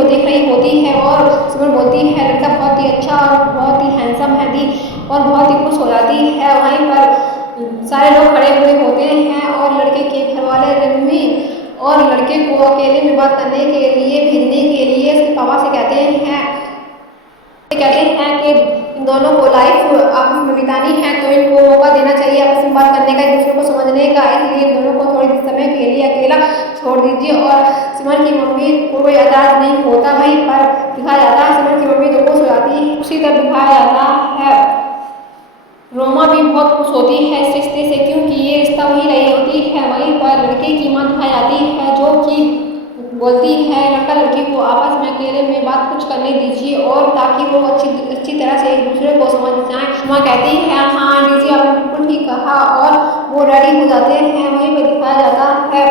को देख रही होती है और सिमरन बोलती है लड़का बहुत ही अच्छा और बहुत ही हैंडसम है दी, और बहुत ही खुश हो जाती है। वहीं पर सारे लोग खड़े हुए होते हैं और लड़के के घर वाले रिम्मी और लड़के को अकेले में बात करने के लिए भेजने के लिए उसके पापा से कहते हैं कि इन दोनों को लाइफ आपस में बितानी है तो इनको मौका देना चाहिए आपस में बात करने का, एक दूसरे को समझने का, इसलिए इन दोनों को थोड़े समय के लिए अकेला छोड़ दीजिए। और सिमरन की मम्मी को कोई एतराज नहीं होता। वहीं पर दिखाया जाता है सिमरन की मम्मी तो खुश हो जाती है। उसी तरह दिखाया जाता है रोमा भी बहुत खुश होती है इस रिश्ते से, क्योंकि ये रिश्ता वही रही होती है। वहीं पर लड़के की मां दिखाई जाती है जो कि बोलती है लड़का लड़की को आपस में अकेले में बात कुछ करने दीजिए और ताकि वो अच्छी तरह से एक दूसरे को समझ जाएं। मां कहती है हाँ आंटी जी आपने बिल्कुल ठीक कहा, और वो रेडी हो जाते हैं। वहीं पर दिखाया जाता है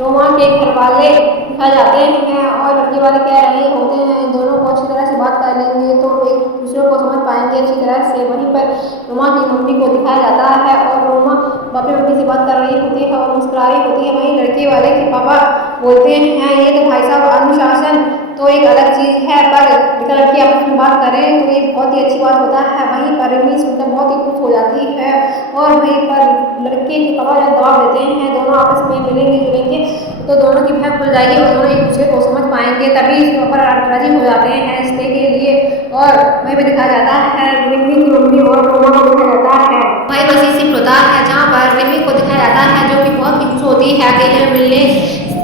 रोमा के घर वाले दिखाए जाते हैं और लड़के वाले कह रहे होते हैं इन दोनों को अच्छी तरह से बात कर लेंगे तो एक दूसरे को समझ पाएंगे अच्छी तरह से। वहीं पर रोमा की मम्मी को दिखाया जाता है और रोमा अपनी मम्मी से बात कर रही होती है और मुस्कुरा रही होती है। वहीं लड़के वाले के पापा बोलते हैं ये तो भाई साहब अनुशासन तो एक अलग चीज़ है, पर लड़का लड़की आपस में बात करें तो ये बहुत ही अच्छी बात होता है। वहीं पर रिमी सुनकर बहुत ही खुश हो जाती है और वहीं पर लड़के के पापा जब दबाव देते हैं दोनों आपस में मिलेंगे जुलेंगे तो दोनों की बहन खुल जाएगी और दोनों एक दूसरे को समझ पाएंगे, तभी इसके ऊपर राजी हो जाते हैं रिश्ते के लिए। और वहीं पर दिखाया जाता है रिमी की मम्मी और रोमा को दिखाया जाता है वहीं पर सीन होता है जहाँ पर रिमी को दिखाया जाता है जो कि बहुत ही खुश होती है अकेले में मिलने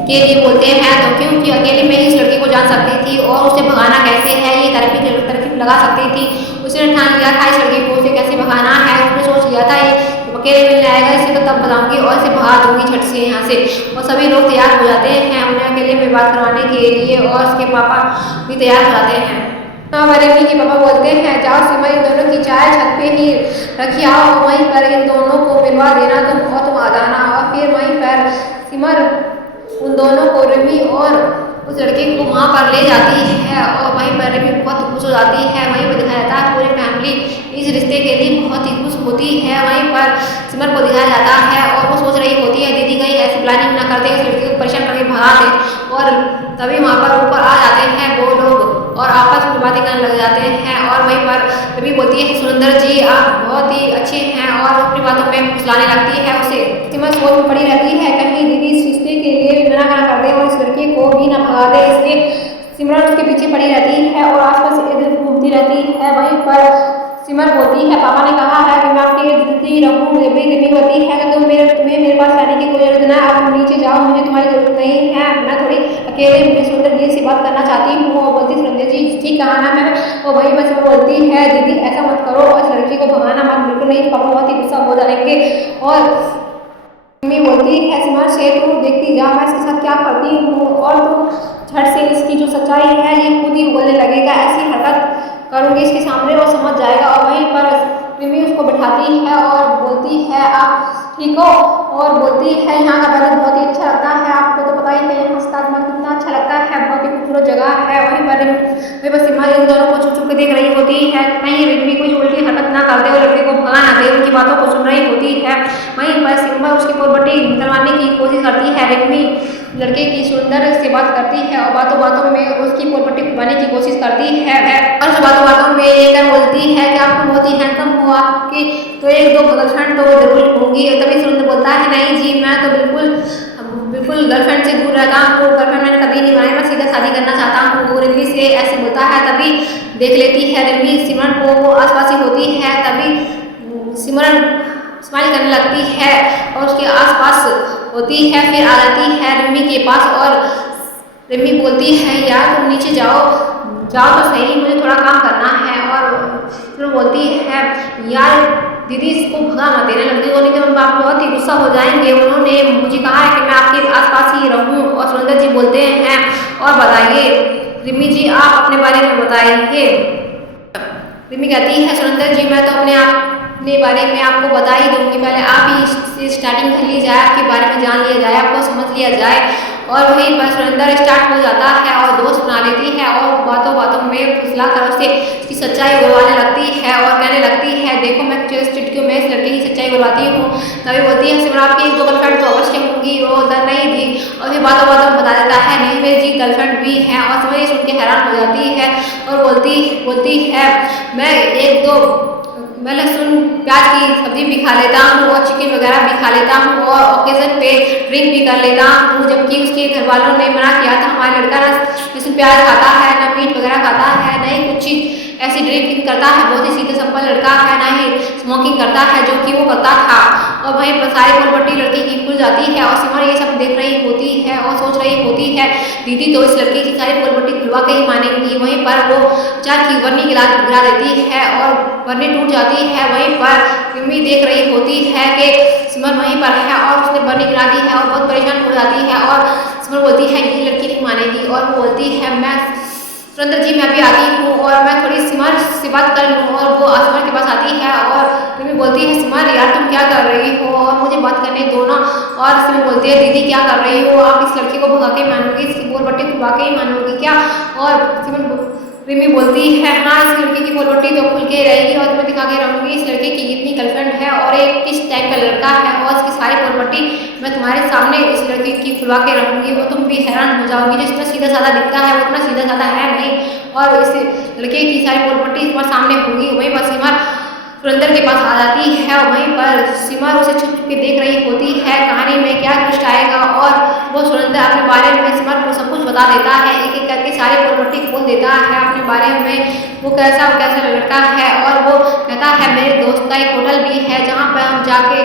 के लिए बोलते हैं तो क्योंकि अकेले में ही इस लड़की को जान सकती थी और उसे भगाना कैसे है ये तरकीब लगा सकती थी। उसने ठान लिया था इस लड़की को उसे कैसे भगाना है, उसने सोच लिया था ये अकेले मिलने आएगा इसे तो तब बताऊंगी और इसे भगा दूंगी झट से यहाँ से। और सभी लोग तैयार हो जाते हैं उन्हें अकेले में बात करवाने के लिए और उसके पापा भी तैयार हो जाते हैं। रिमी के पापा बोलते हैं जाओ सिमर इन दोनों की चाय छत पे ही रखी आओ, वहीं पर इन दोनों को मिलवा देना तुम आ जाना। और फिर वहीं पर सिमर उन दोनों को रिमी और उस लड़के को वहाँ पर ले जाती है और वहीं पर रिमी बहुत खुश हो जाती है। वहीं पर दिखाया जाता है पूरी फैमिली इस रिश्ते के लिए बहुत ही खुश होती है। वहीं पर सिमर को दिखाया जाता है और वो सोच रही होती है दीदी कहीं ऐसी प्लानिंग ना करते उस लड़के को परेशान करके भगा दे, और तभी वहाँ पर ऊपर आ जाते हैं वो लोग और आपस में बातें करने लग जाते हैं। और वहीं पर रिमी बोलती है सुरेंद्र जी आप बहुत ही अच्छे हैं और अपनी बातों में फुसलाने लगती है उसे। सिमर सोच में पड़ी रहती है कहीं दीदी इस रिश्ते के लिए मना कर दे और इस लड़के को भी ना भगा दे, इसलिए सिमरन उसके पीछे पड़ी रहती है और आसपास इधर घूमती रहती है। वहीं पर सिमर बोलती है पापा ने कहा है कि मैं आपके इर्द ही रहूँ, जब भी रिमी होती है कि तुम्हें मेरे पास रहने की कोई जरूरत ना है, आप नीचे जाओ मुझे तुम्हारी जरूरत नहीं है, मैं थोड़ी अकेले मुझे सुरेंद्र जी से बात करना चाहती हूँ। और बोलती सुरेंद्र जी ठीक कहा ना मैंने। और वहीं पर सिमर बोलती है दीदी ऐसा मत करो और इस लड़की को भगाना मत, बिल्कुल नहीं, पापा बहुत ही गुस्सा हो जाएंगे। और रिमी बोलती है सिमर से तू देखती जा मैं इसके साथ क्या करती हूँ और तू झट से इसकी जो सच्चाई है ये खुद ही बोलने लगेगा, ऐसी हरकत करूँगी इसके सामने वो समझ जाएगा। और वहीं पर रिमी उसको बिठाती है और बोलती है आप ठीक हो, और बोलती है यहाँ का वेदर बहुत ही अच्छा लगता है, आपको तो पता ही है यहाँ ताजमहल कितना अच्छा लगता है, बहुत ही खूबसूरत जगह है। वहीं पर सिमर इन दोनों को छुप छुप के देख रही होती है कहीं रिमी कोई उल्टी हरकत ना कर दे और लड़के को भगा ना दे, उनकी बातों को सुन रही होती है। वहीं पर सिमर उसकी पोरबटी करवाने की कोशिश करती है, रिमी लड़के की सुंदर से बात करती है और बातों बातों में उसकी पोरबटी खुलवाने की कोशिश करती है और बातों बातों में ये कर बोलती है कि आपको बहुत ही हैंडसम हो आपके तो एक दो गर्लफ्रेंड तो जरूर होंगी। तभी सुरेंद्र बोलता है नहीं जी मैं तो बिल्कुल गर्लफ्रेंड से दूर रहता हूँ, गर्लफ्रेंड मैंने कभी नहीं बनाया, मैं सीधा शादी करना चाहता हूँ। वो रिमी से ऐसे बोलता है तभी देख लेती है रिमी सिमरन को, वो आसपास ही होती है, तभी सिमरन स्माइल करने लगती है और उसके आसपास होती है, फिर आ जाती है रिमी के पास और रिमी बोलती है यार तुम नीचे जाओ तो सही मुझे थोड़ा काम करना है। और फिर बोलती है यार दीदी इसको भगा मत देना लड़की को, नहीं तो आप बहुत ही गुस्सा हो जाएंगे, उन्होंने मुझे कहा है कि मैं आपके आसपास ही रहूं। और सुरेंद्र जी बोलते हैं और बताइए रिमी जी आप अपने बारे में बताइए। रिमी कहती है सुरेंद्र जी मैं तो अपने बारे में आपको बता ही दूंगी, पहले आप ही स्टार्टिंग कर ली जाए, आपके बारे में जान लिया जाए, आपको समझ लिया जाए। और वहीं पर सुरेंद्र स्टार्ट हो जाता है और दोस्त बना लेती है और बातों बातों में फुसला कर उसे उसकी सच्चाई उगलवाने लगती है और कहने लगती है देखो मैं किस चुटकियों में मैं इस लड़के की सच्चाई बुलवाती हूँ। तभी बोलती है सिमरन आपकी 1-2 गर्लफ्रेंड तो अवश्य होंगी, वो उधर नहीं थी। और फिर बातों बातों में बता देता है नहीं मेरी जी गर्लफ्रेंड भी है। और सिमरन ये सुन के हैरान हो जाती है और बोलती है मैं 1-2 मैं लहसुन प्याज की सब्जी भी खा लेता हूँ और चिकन वगैरह भी खा लेता हूँ और ओकेजन पे ड्रिंक भी कर लेता हूँ। जबकि उसके घर वालों ने मना किया था, हमारा लड़का ना लहसुन प्याज खाता है, ना मीट वगैरह खाता है, ना ही कुछ ऐसी ड्रिंक करता है। बहुत ही सीधे सिंपल लड़का है, ना ही स्मोकिंग करता है जो कि वो करता था। और वहीं पर सारी प्रॉपर्टी लड़के की खुल जाती है और सिमरन ये सब देख रही होती है और सोच रही होती है दीदी तो इस लड़के की सारी प्रॉपर्टी खुलवा के ही मानेंगी। वहीं पर वो अचार की बर्नी गिरा देती है और बर्नी टूट जाती है। वहीं पर रिमी देख रही होती है कि सिमरन वहीं पर है और उसने बर्नी गिरा दी है और बहुत परेशान हो जाती है। और सिमरन बोलती है ये लड़की नहीं मानेगी और वो बोलती है मैं सुरेंद्र जी मैं भी आती हूँ और मैं थोड़ी सिमरन से बात कर लूँ। और वो सिमरन के पास आती है और रिमी बोलती है सिमरन यार तुम क्या कर रही हो और मुझे बात करने दो ना। और सिमरन बोलती है दीदी क्या कर रही हो, आप इस लड़की को भगा के मानोगी, इसकी प्रॉपर्टी खुलवा के ही मानोगी क्या। और रिमी बोलती है हाँ इस लड़के की प्रॉपर्टी तो खुल के रहेगी और तुम्हें दिखा के रहूंगी इस लड़के की कितनी गर्लफ्रेंड है और एक किस टाइप का लड़का है और इसकी सारी प्रॉपर्टी मैं तुम्हारे सामने इस लड़के की खुलवा के रहूंगी और तुम भी हैरान हो जाओगी। जो इतना सीधा साधा दिखता है वो इतना सीधा साधा है नहीं और इस लड़के की सारी प्रॉपर्टी तुम्हारे सामने होगी। वहीं पर सिमरन सुरेंद्र के पास आ जाती है और वहीं पर सिमरन उसे छुप के देख रही होती है कहानी में क्या ट्विस्ट आएगा। और वो सुरेंद्र अपने बारे में सिमरन को सब कुछ बता देता है, एक एक करके सारी प्रॉपर्टी खोल देता है अपने बारे में, वो कैसा लड़का है। और वो कहता है मेरे दोस्त का एक होटल भी है जहाँ पर हम जाके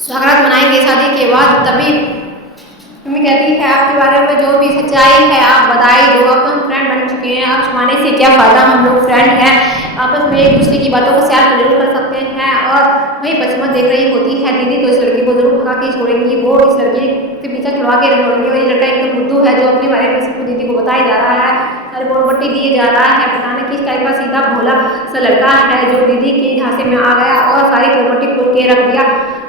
स्वागत मनाएंगे शादी के बाद। तभी मम्मी कहती है आपके बारे में जो भी सच्चाई है आप बताई दो, अब हम फ्रेंड बन चुके हैं, आप छुपाने से क्या फ़ायदा, हम लोग फ्रेंड हैं, आपस में एक दूसरे की बातों को शेयर जरूर कर सकते हैं। और वही सिमरन देख रही होती है दीदी तो इस लड़की को जरूर भगा के छोड़ेंगी, वो इस लड़के के पीछे छुड़वा के छोड़ेंगी। और ये लड़का एकदम बुद्धू है जो अपने बारे में सबको दीदी को बताया जा रहा है, सारी प्रॉपर्टी दिए जा रहा है, पता नहीं किस टाइप का सीधा भोला सा लड़का है जो दीदी के झांसे में आ गया और सारी प्रॉपर्टी खोल के रख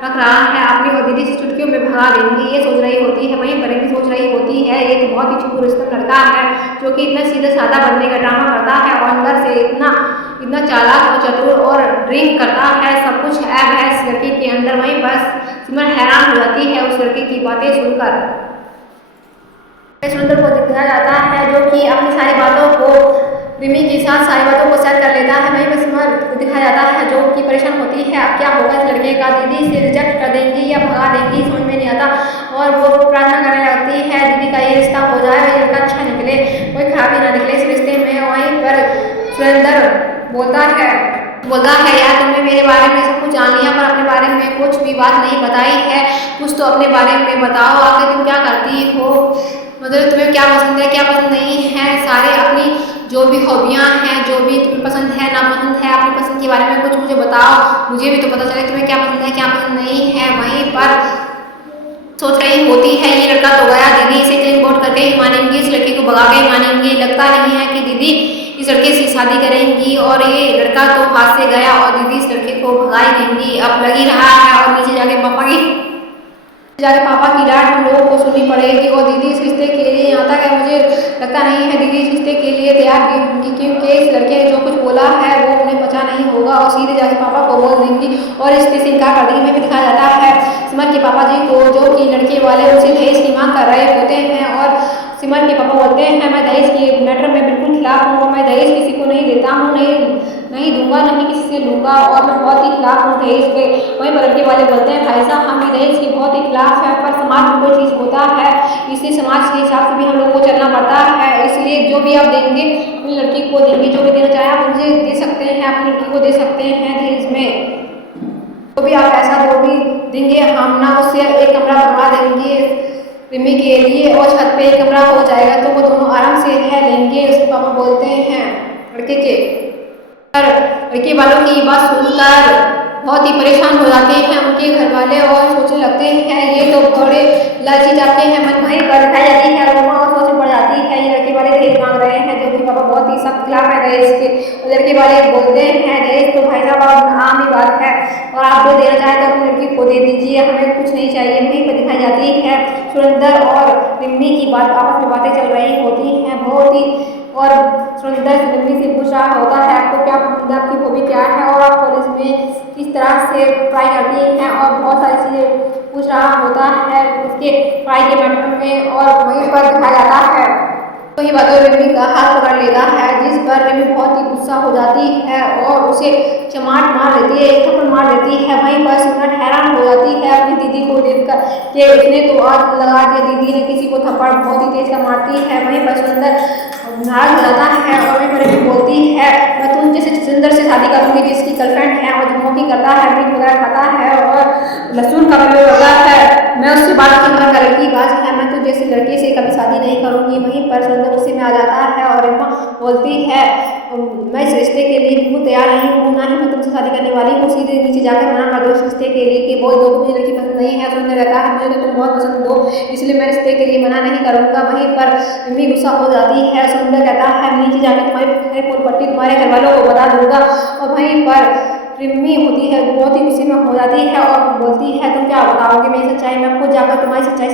रहा है अपनी और दीदी से चुटकियों में भगा देंगी ये सोच रही होती है। वहीं पर भी सोच रही होती है ये तो बहुत ही चुप रुस्तम लड़का है जो कि इतना सीधा साधा बनने का ड्रामा करता है और अंदर से इतना चालाक और चतुर और ड्रिंक करता है, सब कुछ ऐब है इस लड़के के अंदर। वहीं बस सिमरन हैरान हो जाती है उस लड़के की बातें सुनकर। सुरेंद्र को दिखाया जाता है जो कि अपनी सारी बातों को रिमी के साथ सारी बातों को शेयर कर लेता है। वहीं पर सिमरन को दिखाया जाता है जो कि परेशान होती है अब क्या होगा इस लड़के का, दीदी से रिजेक्ट कर देंगी या भगा देंगी समझ में नहीं आता। और वो प्रार्थना करने लगती है दीदी का ये रिश्ता हो जाए, ये लड़का अच्छा निकले, कोई खराबी ना निकले इस रिश्ते में। वहीं पर सुरेंद्र बोलता है यार तुमने मेरे बारे में सब कुछ जान लिया पर अपने बारे में कुछ भी बात नहीं बताई है, कुछ तो अपने बारे में बताओ, आखिर तुम क्या करती हो, मतलब तुम्हें क्या पसंद है क्या पसंद नहीं है, सारे अपनी जो भी हॉबियाँ हैं जो भी तुम्हें पसंद है नापसंद है अपनी पसंद के बारे में कुछ मुझे बताओ, मुझे भी तो पता चले तुम्हें क्या पसंद है क्या पसंद नहीं है। वहीं पर सोच रही होती है ये लड़का तो गया, दीदी इसे क्लीन बोर्ड करके ही मानेंगी, इस लड़के को भगा के ही मानेंगी, लगता नहीं है कि दीदी इस लड़के से शादी करेंगी। और ये लड़का तो हाथ से गया और दीदी इस लड़के को भगा ही देंगी। अब लग ही रहा है और नीचे जाके पापा की डांट हम लोगों को सुननी पड़ेगी और दीदी इस रिश्ते के लिए यहाँ तक है, मुझे लगता नहीं है दीदी इस रिश्ते के लिए तैयार भी होंगी क्योंकि इस लड़के ने जो कुछ बोला है वो उन्हें पता नहीं होगा और सीधे जाके पापा को बोल देंगी और रिश्ते से इनकार कर देंगी। में भी दिखाया जाता है सिमरन के पापा जी को जो कि लड़के वाले उनसे दहेज की मांग कर रहे होते हैं और सिमरन के पापा बोलते हैं मैं दहेज के मैटर में बिल्कुल खिलाफ हूँ, मैं दहेज किसी को नहीं देता हूँ, नहीं दूंगा, नहीं किसी से लूँगा और मैं बहुत ही खिलाफ हूँ दहेज के। वहीं पर लड़के वाले बोलते हैं भाई साहब हम भी दहेज के बहुत ही खिलाफ है पर समाज में कोई चीज़ होता है इसलिए समाज के हिसाब से भी हम लोग को चलना पड़ता है, इसलिए जो भी आप देंगे अपनी लड़की को देंगे, जो भी देना चाहे आप मुझे दे सकते हैं, अपनी लड़की को दे सकते हैं दहेज में, तो भी आप ऐसा जो भी देंगे हम ना उससे एक कमरा बनवा देंगे रिमी के लिए और छत पे एक कमरा हो जाएगा तो वो दोनों आराम से रह लेंगे। उसके पापा बोलते हैं लड़के के पर लड़के वालों की बात सुनकर बहुत ही परेशान हो जाते हैं उनके घर वाले और सोचने लगते हैं ये तो बड़े लालची जाते हैं, मन वहीं पर दिखाई जाती है रोमा और सोच पड़ जाती है ये लड़के वाले दहेज मांग रहे हैं जो कि पापा बहुत ही सख्त खिलाफ है दहेज के। लड़के वाले बोलते हैं दहेज तो भाई साहब आम ही बात है और आप जो देना चाहें तो अपनी लड़की को दे दीजिए, हमें कुछ नहीं चाहिए। वहीं पर दिखाई जाती है सुरेंद्र और रिमी की बात आपस में बातें चल रही होती हैं, बहुत ही और सुरेंद्र से रिम्मी से पूछ रहा होता है आपको क्या पसंद है, आपकी हॉबी क्या है और आप कॉलेज में किस तरह से पढ़ाई करती हैं, और बहुत सारी चीज़ें पूछ रहा होता है उसके पढ़ाई के मैटर में, और वहीं पर दिखाया जाता है तो ये बातों रिम्मी का हाथ पकड़ लेता है, जिस पर रिम्मी बहुत ही गुस्सा हो जाती है और उसे चमाट मार देती है, एक थप्पड़ मार देती है। वहीं पर सिमरन हैरान हो जाती है अपनी दीदी को देखकर कि उसने तो आज लगा दिया, दीदी ने किसी को थप्पड़ बहुत ही तेज का मारती है। वहीं पर सुंदर नाराज हो जाता है और वहीं पर रिम्मी बोलती है मैं तुम जैसे सुंदर से शादी करूंगी जिसकी गर्लफ्रेंड है और स्मोकिंग करता है, मीट वगैरह खाता है और लहसुन का प्रयोग करता है, मैं उससे बात की मना कर की बात है, मैं तो जैसे लड़के से कभी शादी नहीं करूंगी। वहीं पर सुंदर गुस्से में आ जाता है और रिम्मा बोलती है मैं इस रिश्ते के लिए बिल्कुल तैयार नहीं हूँ, ना ही मैं तुमसे शादी करने वाली हूँ, सीधे नीचे जाकर मना कर दो इस रिश्ते के लिए कि बोल दो कि मुझे लड़की पसंद नहीं है। सुंदर कहता है मुझे तो तुम बहुत पसंद हो, इसलिए मैं रिश्ते के लिए मना नहीं करूँगा। वहीं पर रिम्मी गुस्सा हो जाती है, सुंदर कहता है नीचे जाकर तुम्हारी फूल पट्टी तुम्हारे घर वालों को बता दूंगा। और वहीं पर रिम्मी होती है बहुत ही गुस्से में हो जाती है और बोलती है तुम क्या बताओगे मेरी सच्चाई, मैं खुद जाकर तुम्हारी सच्चाई